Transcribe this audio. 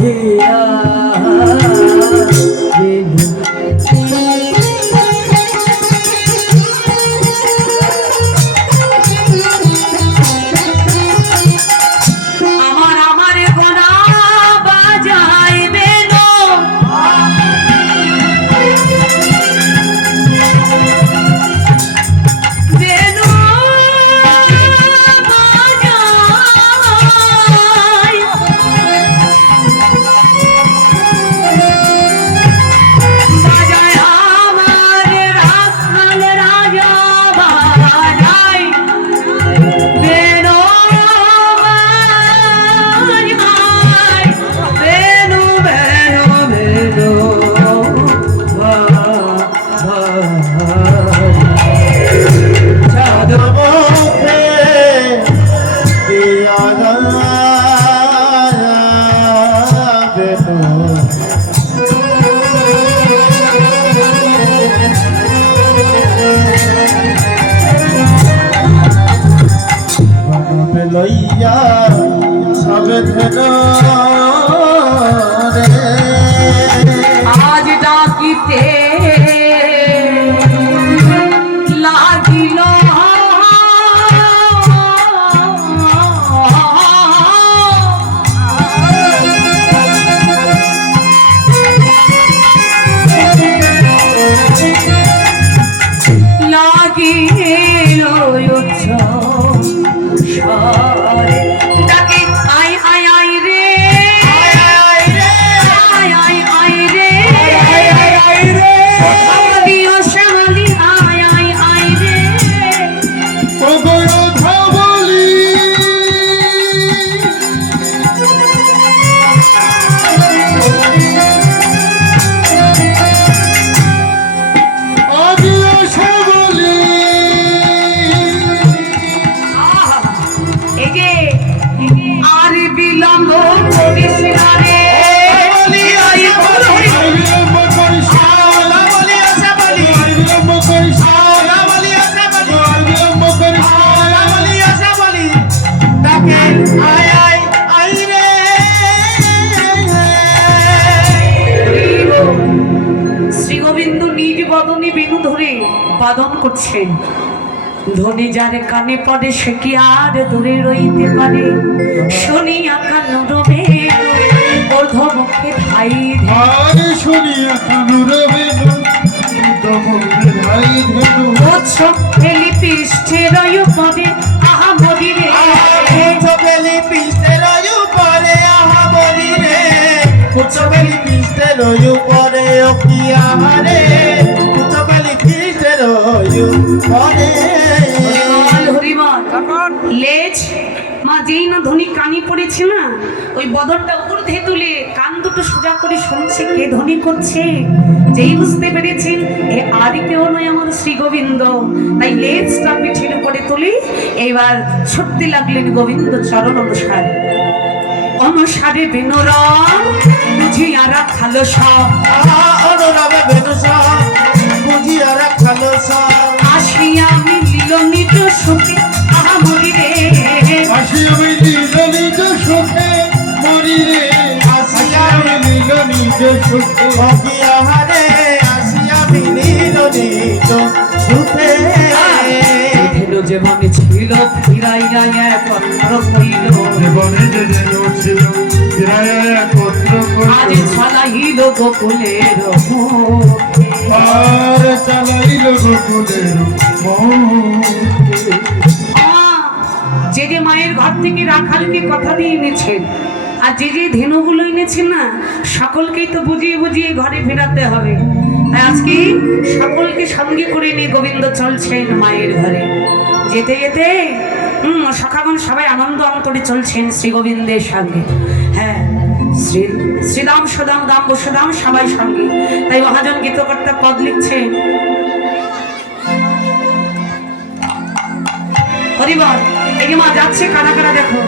হিয়া লইয়া সবে ধেন আজ ডাকিতে লাগিল ডাকে আয় আয় আয় রে আয় আয় আয় রে বলিও শ্যামলি আয় আয় আয় রে কথা বলি আর বিলম্ব করিস না রে শ্রী গোবিন্দ নিজ বদনে বেণু ধরে বাদন করছেন। ধনী যারে কানে পড়ে সে কি আর দূরে রইতে পারে, শুনিয়া কান রবে ঊর্ধ্বমুখে ধাই আরে শুনিয়া কানু রবে ধাই ধেনু উৎসব ফেলি পৃষ্ঠে রয় পদে আহা মরি রে উৎসবেলি পিষ্টে রয়ু পরে আহা বলি রে উৎসবেলি পিষ্টে রয়ু পরে ও কি আহারে উৎসবেলি পিষ্টে রয়ু পরে লেজ মা যেই না ধনী কানি পড়েছে না, ওই বদরটা ঊর্ধ্বে তুলে কান দুটো সোজা করে শুনছে কে ধ্বনি করছে। যেই বুঝতে পেরেছেন এ আর কেউ নয় আমার শ্রী গোবিন্দ, তাই লেজটা পিঠের উপরে তুলে এবার ছুটতে লাগলেন গোবিন্দ চরণ অনুসারে। অনুসারে বেনরম বুঝিয়ারা খালো সব অনুরাবে বেনসা বুঝিয়ারা খালো সব আসিয়া মিলিল নিজ সুখে আহা মরি রে আসিয়া মিলিল নিজ সুখে মরি রে আসিয়া মিলিল নিজ সুখে অকি আহারে আসিয়া মিলিল নিজ সুখে ধেনু যেমন ছিল ফিরাইয়া একত্র হইল জীবনে যে যেন ছিল ফিরাইয়া একত্র আজ ছলাইল গোকুলের আর চালাইল গোকুলের যে যে মায়ের ঘর থেকে রাখালকে কথা দিয়ে এনেছেন আর যে যে ধেনুগুলো এনেছেন না, সকলকেই তো বুঝিয়ে বুঝিয়ে ঘরে ফেরাতে হবে। তাই আজকে সকলকে সঙ্গে করে নিয়ে গোবিন্দ চলছেন মায়ের ঘরে। যেতে যেতে সখাগণ সবাই আনন্দ অন্তরে চলছেন শ্রী গোবিন্দের সঙ্গে। হ্যাঁ, শ্রীদাম সদাম দাম বসুদাম সবাই সঙ্গে। তাই মহাজন গীতকর্তা পদ লিখছেন, হরিবল এই যে মা যাচ্ছে কারা কারা দেখো।